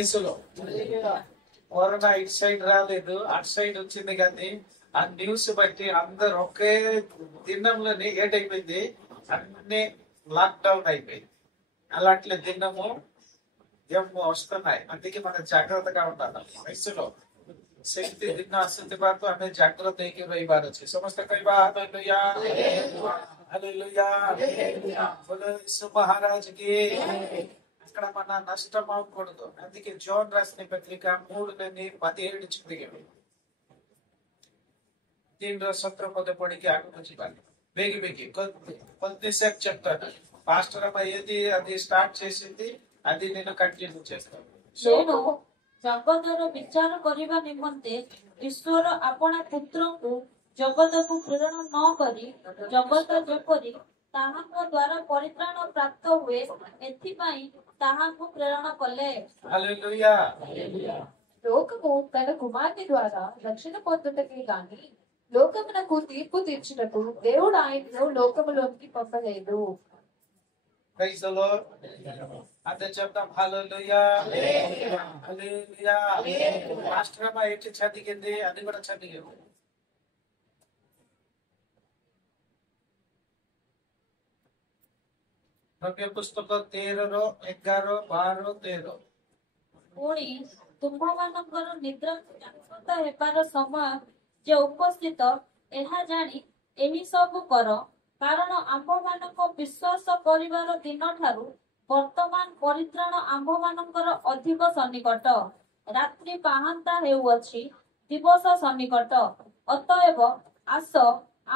వయసులో కరోనా ఇటు సైడ్ రాలేదు, అటు సైడ్ వచ్చింది. కానీ ఆ న్యూస్ బట్టి అందరు ఒకే దినంలోనే ఏటైపోయింది, అన్ని లాక్డౌన్ అయిపోయింది. అలాంటి దినము జమ్ము వస్తున్నాయి. అందుకే మనం జాగ్రత్తగా ఉండాలి. వయసులో शक्ति दिन असंत बात तो हमें जागृत है कि रही बात अच्छी समस्त कई बात हालेलुया हालेलुया बोलो यीशु महाराज की అక్కడ మన నష్టం అవ్వకూడదు. అందుకే జోన్ రాసిన పత్రిక 3:17 చదివాము. దీనిలో సత్రపద పొడికి ఆగుతుంది. బేగి బేగి కొద్దిసేపు చెప్తాను. పాస్టర్ అమ్మ ఏది అది స్టార్ట్ చేసింది అది నేను కంటిన్యూ చేస్తాను. నేను ଜଗତର ବିଚାର କରିବା ନିମନ୍ତେ ଈଶ୍ୱର ଆପଣା ପୁତ୍ରଙ୍କୁ ଜଗତକୁ ପ୍ରେରଣ ନ କରି ଜଗତ ଯେପରି ତାହାଙ୍କ ଦ୍ୱାରା ପରିତ୍ରାଣ ପ୍ରାପ୍ତ ହୁଏ ଏଥିପାଇଁ ତାହାଙ୍କୁ ପ୍ରେରଣ କଲେ। హల్లెలూయా. లోకము తన కుమార్తె ద్వారా రక్షణ పొందుటకే గాని లోకమునకు తీర్పు తీర్చుటకు దేవుడు ఆయనను లోకములోనికి పంపలేదు. Praise the Lord. అదే చెప్తాం. హల్లెలూయా హల్లెలూయా. మాస్టర్ అమ్మ ఏంటి చదివింది అది కూడా చదివాము. ନବ୍ୟ ପୁସ୍ତକ 13 11 12 13 ପୁଣି ତୁମ୍ଭମାନଙ୍କର ନିଦ୍ରା ଜାଗ୍ରତ ହେବାର ସମୟ ଯେ ଉପସ୍ଥିତ ଏହା ଜାଣି ଏହି ସବୁ କର, କାରଣ ଆମ୍ଭମାନଙ୍କ ବିଶ୍ୱାସ କରିବାର ଦିନଠାରୁ ବର୍ତ୍ତମାନ ପରିତ୍ରାଣ ଆମ୍ଭମାନଙ୍କର ଅଧିକ ସନ୍ନିକଟ। ରାତ୍ରି ପାହାନ୍ତା ହେଉଅଛି, ଦିବସ ସନ୍ନିକଟ। ଅତଏବ ଆସ,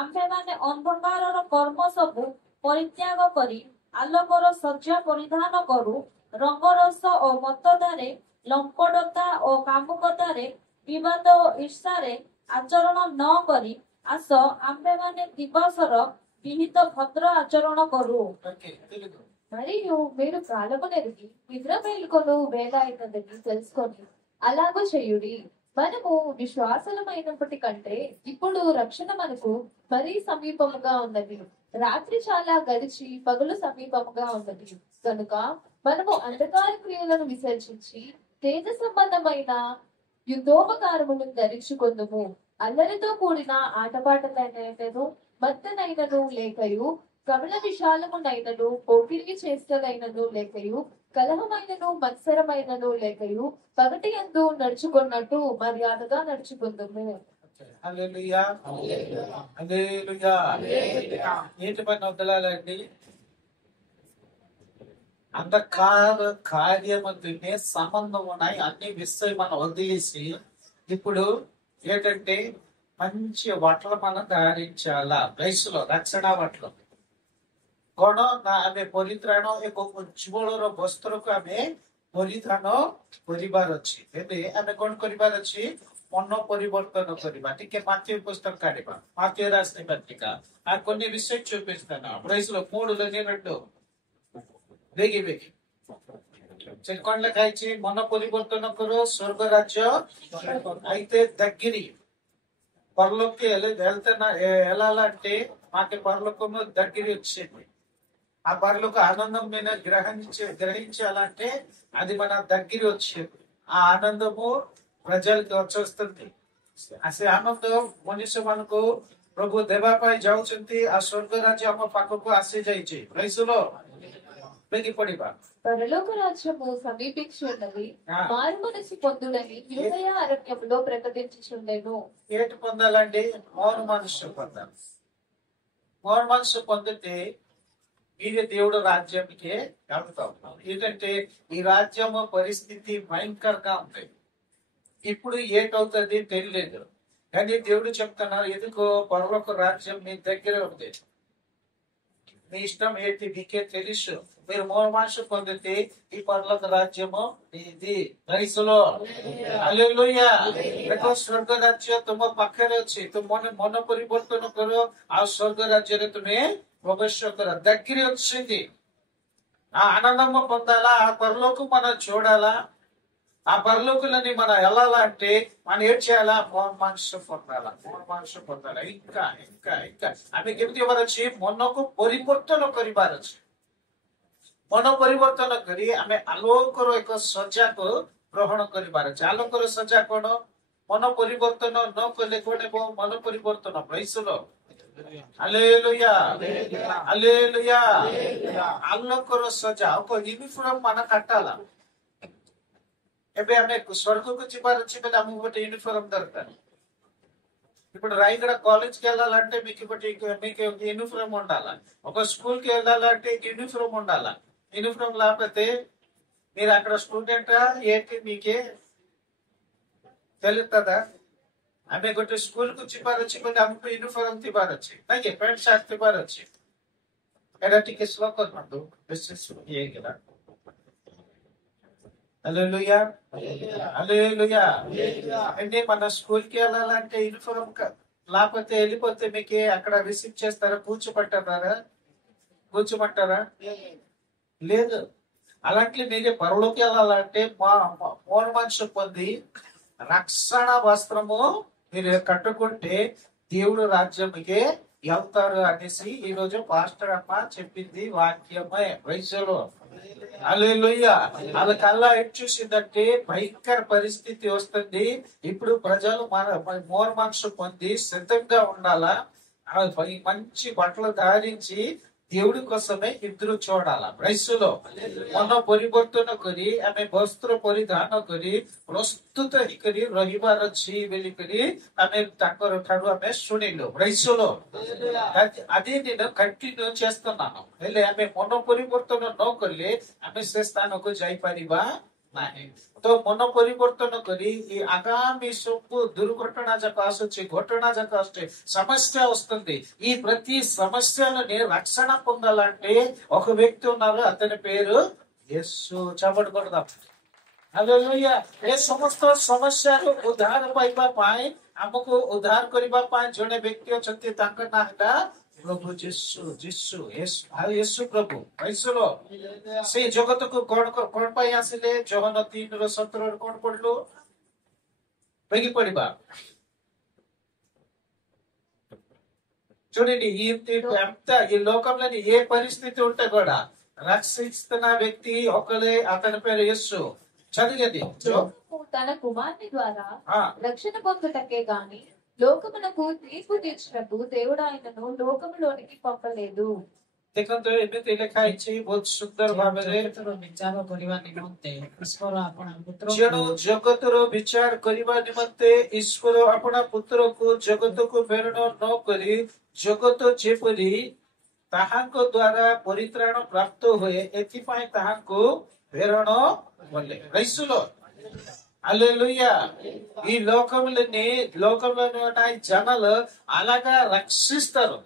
ଆମ୍ଭେମାନେ ଅନ୍ଧକାରର କର୍ମ ସବୁ ପରିତ୍ୟାଗ କରି ଆଲୋକର ଶଯ୍ୟା ପରିଧାନ କରୁ। ରଙ୍ଗରସ ଓ ମତଦାରେ, ଲମ୍ପଟତା ଓ କାମୁକତାରେ, ବିବାଦ ଓ ଈର୍ଷାରେ ଆଚରଣ ନ କରି ଆସ, ଆମ୍ଭେମାନେ ଦିବସର విహిత భద్ర ఆచరణ కరు। మరియు మీరు కాలమునెరిగి నిద్ర మేలుకొను వేళ అయినదని తెలుసుకొని అలాగూ చేయుడి। మనము విశ్వాసలమైనప్పటి కంటే ఇప్పుడు రక్షణ మనకు మరీ సమీపముగా ఉన్నది। రాత్రి చాలా గడిచి పగలు సమీపముగా ఉన్నది కనుక మనము అంధకార క్రియలను విసర్జించి తేజ సంబంధమైన యుద్ధోపకారములను ధరించుకొందుము। అల్లరితో కూడిన ఆటపాటలైనను మత్తనైనను లేకయు కమల విశాలమునైనను పోకిరి చేష్టలైనను లేకయు కలహమైనను మత్సరమైనను లేకయు పగటి యందు నడుచుకున్నట్టు మర్యాదగా నడుచుకుందుము। హల్లెలూయా హల్లెలూయా. ఏంటి పని వదలాలండి? అంధకార కార్యములతోనే సంబంధం ఉన్నాయి. అన్ని విషయం మనం వదిలేసి ఇప్పుడు ఏంటంటే మంచి బట్టలు మనం ధారించాలా? వయసులో రక్షణ బట్టలు କଣ ନା ଆମେ ପରିତ୍ରାଣ ଏକ ଉଜ୍ଜ୍ୱଳର ବସ୍ତ୍ରକୁ ଆମେ ପରିଧାନ କରିବାର ଅଛି। ଏବେ ଆମେ କଣ କରିବାର ଅଛି? ମନ ପରିବର୍ତ୍ତନ କରିବା। ଟିକେ ମାଥ୍ୟୁ పుస్తకం కాడిବା, మాథ్యూ రాసిన పత్రిక ఆ కొన్ని విషయం చూపిస్తాను. ప్రైజ్లో 3:2 వేగి వేగి కଣ ଲେଖା ହେଇଛି? ମନ ପରିବର୍ତ୍ତନ କର, ସ୍ୱର୍ଗ ରାଜ୍ୟ అయితే దగ్గరి పరలోకి వెళ్తే ఎలా అంటే మాకు పరలోకము దగ్గర వచ్చింది. ఆ పరలోక ఆనందం మీద గ్రహించాలంటే అది మన దగ్గర వచ్చేది. ఆ ఆనందము ప్రజలకు వచ్చేస్తుంది. అసలు ఆనందం మనిషి మనకు ప్రభు ଦେବା ପାଇଁ ଯାଉଛନ୍ତି। ఆ ସ୍ୱର୍ଗ ରାଜ୍ୟ ଆମ ପାଖକୁ ଆସିଯାଇଛି। ప్రైజ్లో ବେଗି ପଢିବା। పరలోక రాజ్యము సమీపించి ఉన్నది, మారు మనసు పొందుడని యూదయ అరణ్యములో ప్రకటించుచుండెను। ఏంటి పొందాలండి? మారు మనసు పొందాలి. మారు మనసు పొందితే ఇది దేవుడు రాజ్యానికి వెళ్తాం. ఏంటంటే ఈ రాజ్యము పరిస్థితి భయంకరంగా ఉంది. ఇప్పుడు ఏటవుతుంది తెలియలేదు. కానీ దేవుడు చెప్తున్నారు, ఎందుకో పరలోక రాజ్యం మీ దగ్గర ఉంది. మీ ఇష్టం ఏంటి మీకే తెలుసు. మీరు మారు మనసు పొందితే ఈ పరలోక రాజ్యము ఇది। వయసులో హల్లెలూయా। ଦେଖ ସ୍ୱର୍ଗ ରାଜ୍ୟ ତୁମ ପାଖରେ ଅଛି। ତୁମେ ମନ ପରିବର୍ତ୍ତନ କର, ଆଉ ସ୍ୱର୍ଗ ରାଜ୍ୟରେ ତୁମେ ప్రవేశ కర। దగ్గర వచ్చింది। ఆ ఆనందము పొందాలా? ఆ పరలోకు మనం చూడాలా? ఆ పరలోకులని మనం వెళ్ళాలంటే మనం ఏం చేయాలా? మనసు పొందాలా? మనసు పొందాలా? ఇంకా ఇంకా ఇంకా ଆମେ କେମିତି ହେବାର ଅଛି? ମନକୁ ପରିବର୍ତ୍ତନ କରିବାର ଅଛି। ମନ ପରିବର୍ତ୍ତନ କରି ଆମେ ଆଲୋକର ଏକ ସଜ୍ଜାକୁ ଗ୍ରହଣ କରିବାର ଅଛି। ଆଲୋକର ସଜା କଣ? ମନ ପରିବର୍ତ୍ତନ ନ କଲେ କଣ ହେବ? ମନ ପରିବର୍ତ୍ତନ। ପ୍ରାଇସ୍ ଦ ଲର୍ଡ। Hallelujah hallelujah. ଆଲୋକର ସଜା ఒక యూనిఫామ్ మన కట్టాల। ଏବେ ଆମେ ସ୍వర్ଗକୁ ଯିବାର ଅଛି ବୋଲି ଆମକୁ ଗୋଟେ యూనిఫామ్ దొరకాలి। ఇప్పుడు రాయగడ కాలేజ్కి వెళ్ళాలంటే మీకు యూనిఫామ్ ఉండాలా, ఒక స్కూల్కి వెళ్ళాలంటే యూనిఫామ్ ఉండాలా। యూనిఫామ్ లేకపోతే మీరు అక్కడ స్టూడెంటా ఏంటి మీకే తెలుస్తుందా? ଆମେ ଗୋଟେ ସ୍କୁଲକୁ ଯିବାର ଅଛି ବୋଲି ଆମକୁ ୟୁନିଫର୍ମ ଥିବାର ଅଛି, ନାଇଁ ପ୍ୟାଣ୍ଟ ସାର୍ଟ ଥିବାର ଅଛି। ଏଇଟା ଟିକେ ସ୍ଲୋ କରନ୍ତୁ, ବେଶୀ ଇଏ ହେଇଗଲା। హల్లెలూయా హల్లెలూయా। అంటే మన స్కూల్ కి వెళ్ళాలంటే యూనిఫామ్ లేకపోతే వెళ్ళిపోతే మీకు అక్కడ రిసీవ్ చేస్తారా? కూర్చోమంటారా? లేదు। అలాంటి మీరే పరలోకి వెళ్ళాలంటే మోర మనుషు పొంది రక్షణ వస్త్రము మీరు కట్టుకుంటే దేవుడు రాజ్యంకి వెళ్తారు అనేసి ఈ రోజు పాస్టర్ అమ్మ చెప్పింది వాక్యమే। వయసులో హల్లెలూయా। వాళ్ళకల్లా ఎటు చూసిందంటే భయంకర పరిస్థితి వస్తుంది। ఇప్పుడు ప్రజలు మోర మనసు పొంది సిద్ధంగా ఉండాలా, మంచి బట్టలు ధారించి దేవుడి కోసమే ఎదురు చూడాలా। ପ୍ରାଇସଲୋ ମନ ପରିବର୍ତ୍ତନ କରି ଆମେ ବସ୍ତ୍ର ପରିଧାନ କରି ପ୍ରସ୍ତୁତ ହେଇକରି ରହିବାର ଅଛି ବୋଲିକରି ଆମେ ତାଙ୍କର ଠାରୁ ଆମେ ଶୁଣିଲୁ। ପ୍ରାଇସଲୋ ଆଜି ଦିନ କଣ୍ଟିନ୍ୟୁ చేస్తున్నాను। ହେଲେ ଆମେ ମନ ପରିବର୍ତ୍ତନ ନ କଲେ ଆମେ ସେ ସ୍ଥାନକୁ ଯାଇପାରିବା ନାହିଁ। ତ ମନ ପରିବର୍ତ୍ତନ କରି ఈ ఆగామి ସବୁ దుర్ఘటన ଯାକ ଆସୁଛି, ଘଟଣା ଯାକ ଆସୁଛି, సమస్య వస్తుంది। ఈ ప్రతి సమస్యలని రక్షణ పొందాలంటే ఒక వ్యక్తి ఉన్నారు, అతని పేరు యేసు। చప్పట్లు కొడదాం। హల్లెలూయా। ఏ ସମସ୍ତ ସମସ୍ୟାରୁ ଉଦ୍ଧାର ପାଇବା ପାଇଁ, ଆମକୁ ଉଦ୍ଧାର କରିବା ପାଇଁ ଜଣେ ବ୍ୟକ୍ତି ଅଛନ୍ତି, ତାଙ୍କ ନାଁ ହେଲା ପ୍ରଭୁ ଯୀଶୁ। యేసు ప్రభు। ପ୍ରାଇସଲୋ ସେ ଜଗତକୁ କଣ ପାଇଁ ଆସିଲେ? ଯୋହନ 3:17 କଣ ପଢିଲୁ? పైకి పడిబా చూడండి। ఈ లోకంలోని ఏ పరిస్థితి ఉంటే కూడా రక్షిస్తున్న వ్యక్తి ఒకడే, అతని పేరు యేసు। చదివింది తన కుమారుని ద్వారా రక్షణ పొందుటకే గాని లోకమునకు తీర్పు తీర్చినట్టు దేవుడు ఆయనను లోకములోనికి పంపలేదు। ଦେଖନ୍ତୁ ଏମିତି ଲେଖା ହେଇଛି ବହୁତ ସୁନ୍ଦର ଭାବରେ, ବିଚାର କରିବା ନିମନ୍ତେ ଈଶ୍ୱର ଆପଣା ପୁତ୍ର ଯେଣୁ ଜଗତର ବିଚାର କରିବା ନିମନ୍ତେ ଈଶ୍ୱର ଆପଣା ପୁତ୍ରକୁ ଜଗତକୁ ପ୍ରେରଣ ନ କରି ଜଗତ ଯେପରି ତାହାଙ୍କ ଦ୍ୱାରା ପରିତ୍ରାଣ ପ୍ରାପ୍ତ ହୁଏ ଏଥିପାଇଁ ତାହାଙ୍କୁ ప్రేరణ వల్లే। రైసులో హల్లెలూయా। ఈ లోకంలో జనాలు అలాగా రక్షిస్తారు।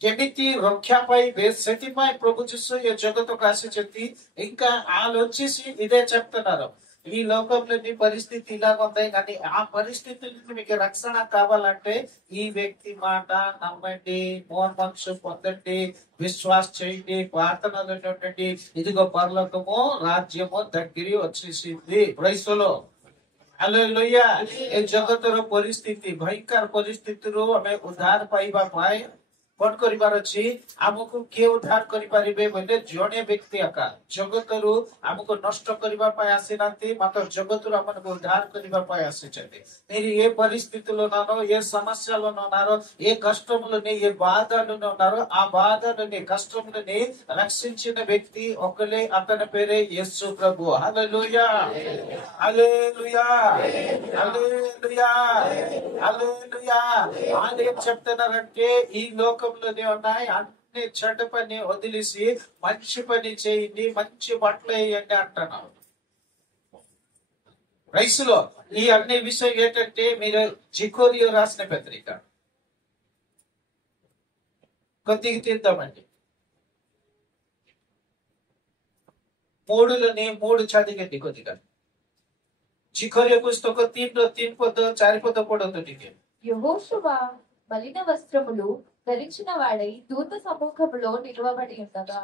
କେମିତି ରକ୍ଷା ପାଇବେ ସେଥିପାଇଁ ପ୍ରଭୁ ଯୀଶୁ ଏ ଜଗତକୁ ଆସିଛନ୍ତି। ఇంకా వాళ్ళు వచ్చేసి ఇదే చెప్తున్నారు, ఈ లోకంలోని పరిస్థితి ఇలాగ ఉంది, కానీ ఆ పరిస్థితి నుంచి మీకు రక్షణ కావాలంటే ఈ వ్యక్తి మాట నమ్మండి, మనసు పొందండి, విశ్వాస చేయండి, ప్రార్థనలు ఉండండి, ఇదిగో పరలోకము రాజ్యము దగ్గర వచ్చేసింది। ప్రైస్లో హల్లెలూయా। ଏ ଜଗତର ପରିସ୍ଥିତି, ଭୟଙ୍କର ପରିସ୍ଥିତିରୁ ଆମେ ଉଦ୍ଧାର ପାଇବା ପାଇଁ କଣ କରିବାର ଅଛି? ଆମକୁ କିଏ ଉଦ୍ଧାର କରିପାରିବେ ବୋଇଲେ ଜଣେ ବ୍ୟକ୍ତି ଏକା। ଜଗତରୁ ଆମକୁ ନଷ୍ଟ କରିବା ପାଇଁ ଆସିନାହାନ୍ତି, ମାତ୍ର జగతులు ଆମକୁ ఉద్ధార କରିବା ପାଇଁ ଆସିଛନ୍ତି। మీరు ఏ పరిస్థితుల్లో ఉన్నారో, ఏ సమస్యలో ఉన్నారో, ఏ కష్టములని, ఏ బాధలను ఉన్నారో, ఆ బాధలని, కష్టములని రక్షించిన వ్యక్తి ఒకలే, అతని పేరే యేసు ప్రభు। హల్లెలూయా హల్లెలూయా హల్లెలూయా హల్లెలూయా। ఆయన ఏం చెప్తున్నారంటే ఈ లోకంలోనే ఉన్నాయి అన్ని చెడ్డ పని వదిలేసి మంచి పని చేయండి, మంచి బట్టలు వేయండి అంటున్నాం। రైసులో ఈ అన్ని విషయం ఏంటంటే మీరు చికోరియో రాసిన పత్రిక కొద్దిగా తీద్దామండి। 3 చదివండి కొద్దిగా। చికోరియో పుస్తక 3:3-4 పడొద్దు నీకు। యెహోషువ మలిన వస్త్రములు ధరించిన వాడై దూత సమూహములో నిలువబడి ఉండగా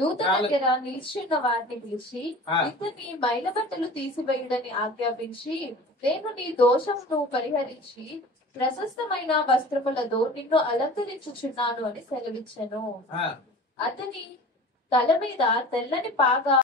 దూత దగ్గర నిలిచిన వారిని పిలిచి, ఇతని మైల బట్టలు తీసివేయుడని ఆజ్ఞాపించి, నేను నీ దోషమును పరిహరించి ప్రశస్తమైన వస్త్రములతో నిన్ను అలంకరించుచున్నాను అని సెలవిచ్చెను। తల మీద తెల్లని పాగా